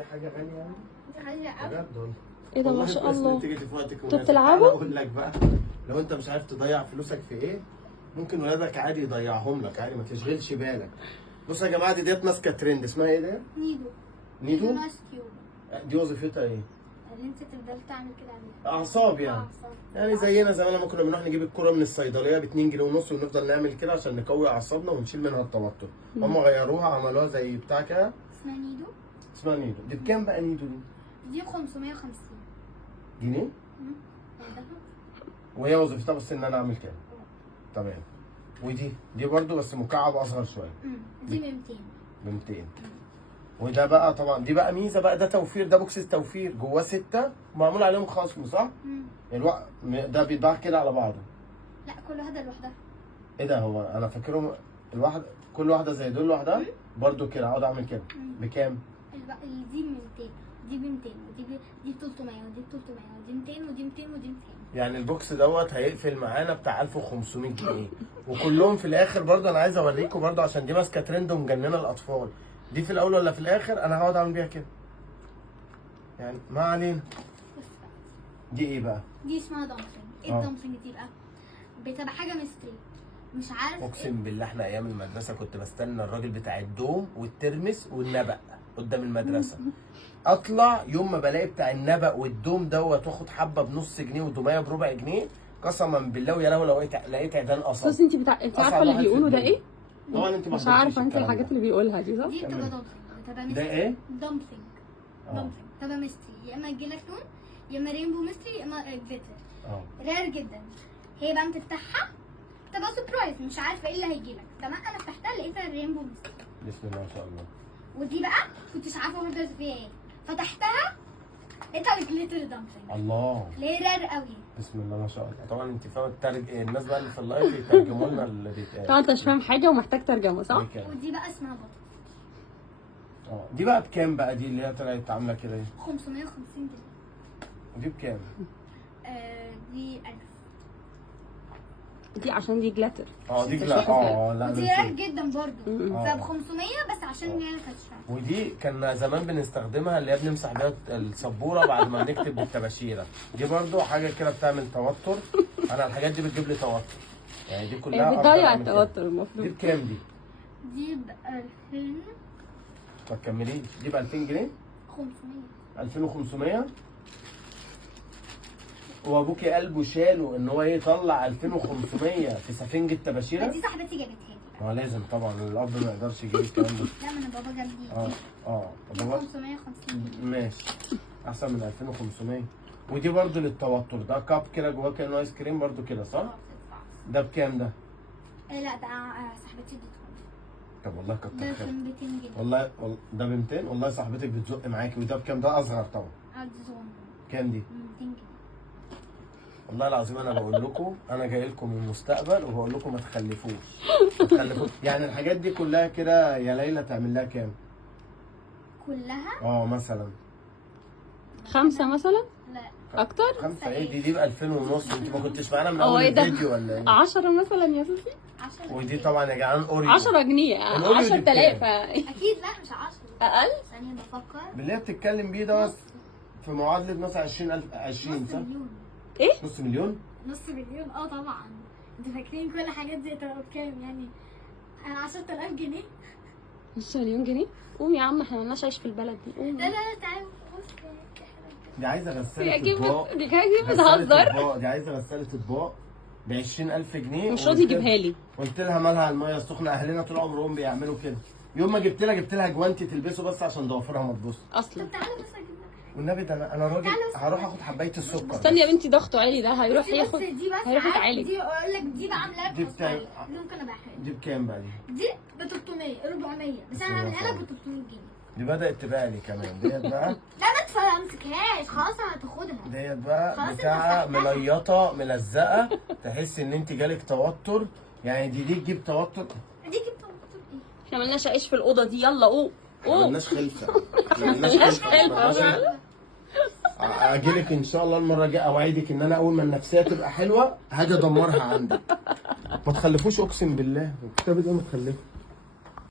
دي حاجه غاليه يعني؟ دي غالية قوي. بجد والله. ايه ده ما والله شاء كويس إن الله. انت جيتي في وقتك انتوا المناسب. بتلعبوا؟ تعالى اقول لك بقى، لو انت مش عارف تضيع فلوسك في ايه ممكن ولادك عادي يضيعهم لك عادي، ما تشغلش بالك. بصوا يا جماعه، ديت ماسكه ترند، اسمها ايه ده؟ نيدو. نيدو؟ ماسكيو. دي وظيفتها ايه؟ اللي انت تفضل تعمل كده عليها. اعصاب يعني. أعصاب. يعني زينا زمان لما كنا بنروح نجيب الكرة من الصيدلية ب 2 جنيه ونص ونفضل نعمل كده عشان نقوي أعصابنا ونشيل منها التوتر. هم غيروها عملوها زي بتاع كده. اسمها نيدو. اسمها نيدو. دي بكام بقى نيدو دي؟ دي 550 جنيه؟ عندها. وهي وظيفتها بس إن أنا أعمل كده. تمام. ودي برضو بس مكعب أصغر شوية. دي ب 200. ب 200. وده بقى طبعا دي بقى ميزة بقى، ده توفير، ده بوكس توفير جواه 6 ومعمول عليهم خصم صح؟ ده بيتباع كده على بعضه. لا كل واحدة لوحدها. ايه ده، هو انا فاكرهم الواحد كل واحده زي دول لوحدها برضو كده اقعد اعمل كده. بكام؟ دي ب 200 دي ب 200 دي ب 300 ودي ب 300 ودي 200 ودي 200 ودي 200. يعني البوكس دوت هيقفل معانا بتاع 1500 جنيه وكلهم في الاخر برضو انا عايز اوريكم برضو عشان دي ماسكه ترند ومجننه الاطفال. دي في الاول ولا في الاخر انا هقعد اعمل بيها كده. يعني ما علينا. دي ايه بقى؟ دي اسمها دامبلينج. ايه الدامبلينج دي بقى؟ بتبقى حاجه ميستري مش عارف اقسم بالله احنا ايام المدرسه كنت بستنى الراجل بتاع الدوم والترمس والنبق قدام المدرسه. اطلع يوم ما بلاقي بتاع النبق والدوم دوت واخد حبه بنص جنيه ودوميه بربع جنيه قسما بالله ويا لو لقيت عيدان قصب. بس انت عارفه اللي بيقولوا ده ايه؟ طبعا انت مش عارفه انت الحاجات اللي بيقولها دي صح؟ دي بتبقى دامبلينج. بتبقى ميستري. ده ايه؟ دامبلينج. بتبقى ميستري، يا اما جيلاتون يا اما رينبو ميستري يا اما جليتر. رير جدا. هي بقى بتفتحها تبقى سربرايز مش عارفه ايه اللي هيجيلك. تمام انا فتحتها لقيتها رينبو ميستري. بسم الله ما شاء الله. ودي بقى كنتش عارفه برضه فيها ايه، فتحتها لقيتها الجليتر دامبلينج. الله. ليه رير قوي. بسم الله ما شاء الله. طبعا انت فاهمه الناس بقى اللي في اللايف يترجموا لنا اللي بيتقال. طبعا انت مش فاهم حاجه ومحتاج ترجمه صح؟ ودي بقى اسمها بطل. دي بقى بكام بقى دي اللي هي طلعت عامله كده ايه؟ 550 جنيه. ودي بكام؟ دي 1000. دي عشان دي جلاتر. دي لا ودي رير جدا برضه. فب 500 بس عشان هي كانت شويه. ودي كان زمان بنستخدمها اللي هي بنمسح بيها السبوره بعد ما بنكتب بالطباشيره. دي برضو حاجه كده بتعمل توتر. انا الحاجات دي بتجيب لي توتر. يعني دي كلها بتضيع التوتر المفروض. دي بكام دي؟ دي ب 2000. ما تكمليش. دي ب 2000 جنيه؟ 500. 2500. وابوكي قلبه شاله ان هو يطلع 2500 في سفنجه الطباشيره؟ دي صاحبتي جابتها لي. ما لازم طبعا الاب ما يقدرش يجيب الكلام ده. لا من بابا جاب دي. دي بابا 550 جنيه. ماشي احسن من 2500. ودي برضو للتوتر، ده كاب كده جواه كانه ايس كريم برضو كده صح؟ ده بكام ده؟ لا ده صاحبتي اديته. طب والله كتر ده خير. كان 200 جنيه. والله ده ب 200. والله صاحبتك بتزق معاكي. وده بكام؟ ده اصغر طبعا. دي صغننه. كام دي؟ 200 جنيه. والله العظيم انا بقول لكم انا جاي لكم من المستقبل وبقول لكم ما تخلفوش. يعني الحاجات دي كلها كده يا ليلى تعمل لها كام؟ كلها؟ مثلا 5 مثلا؟ لا اكتر؟ 5 ايه؟ دي ب 2000 ونص. انت ما كنتش معانا من اول الفيديو ولا ايه؟ 10 مثلا يا سوسي؟ 10. ودي طبعا يا جدعان اوريو 10 جنيه 10000 اكيد لا مش 10. اقل؟ ثانيه بفكر. باللي هي بتتكلم بيه دوت في معادله مثلا 20000 20 صح؟ نص مليون. ايه؟ نص مليون؟ نص مليون طبعا. انتوا فاكرين كل الحاجات دي تبقى بكام يعني؟ 10000 جنيه. نص مليون جنيه؟ قوم يا عم احنا مالناش عيش في البلد دي قوم. لا تعالوا بص. دي عايزه غساله دي اطباق. دي بتهزر. دي عايزه غساله اطباق ب 20000 جنيه. مش راضي يجيبها لي. قلت لها مالها الميه السخنه، اهلنا طول عمرهم بيعملوا كده. يوم ما جبت لها جوانتي تلبسه بس عشان ضوافرها ما تبص. اصلا طب تعالوا بس اجيب لك. والنبي ده انا راجل هروح اخد حبايه السكر. استني يا بنتي ضغطه عالي ده هيروح دي ياخد دي بس هيروح يتعالج. دي اقول لك دي بقى عاملاها دي بكام؟ ممكن ابيعها. دي بكام بقى دي ب 300 400 بس انا هعملها لك ب 300 جنيه. دي بدات تبقى لي كمان. ديت بقى لا ما تمسكهاش خلاص هتاخدها. ديت بقى خلاص بتاعه انت فتحتها. مليطه ملزقه تحس ان انت جالك توتر. يعني دي تجيب توتر. دي جبت ايه؟ احنا مالناش عيش في الاوضه دي يلا قوم قوم. مالناش خلفه. مالناش خلفه. اجيلك ان شاء الله المره الجايه اوعدك ان انا اول ما النفسيه تبقى حلوه هاجي ادمرها عندك. ما تخلفوش اقسم بالله. كتاب ايه ما تخلفوا.